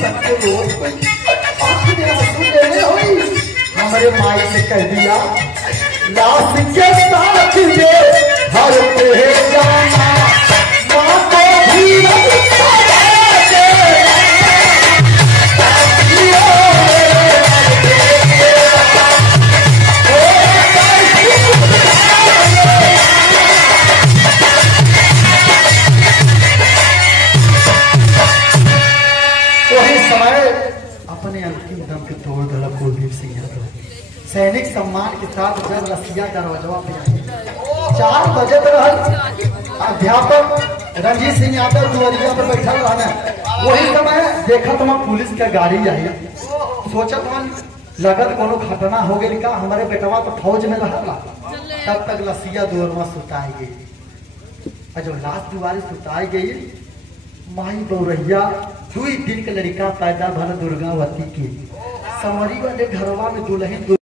सबके रोज आपने आंसू देने हुई हमारे माई ने कह दिया लाश के साथ ये हर पे जाना माँ को भी अपने अंतिम दम के तोड़ दिला कुलदीप सिंह यादव। सैनिक सम्मान के साथ जब रसिया दरवाजा पे आई 4 बजे अध्यापक रणजीत सिंह यादव दुआरिया पर बैठा रहना। वही समय देखा तुम पुलिस का गाड़ी आई, सोचा तुम लगत कोनो घटना हो गई का, हमारे बेटवा तो फौज में रहा। तब तक लसिया दुआर सुताई गई और जब लाश दुआरी सुताई गई माई बौरैया 2 दिन के लड़का पैदा भर दुर्गावती की संवरी वाले घरवा में दुल्हन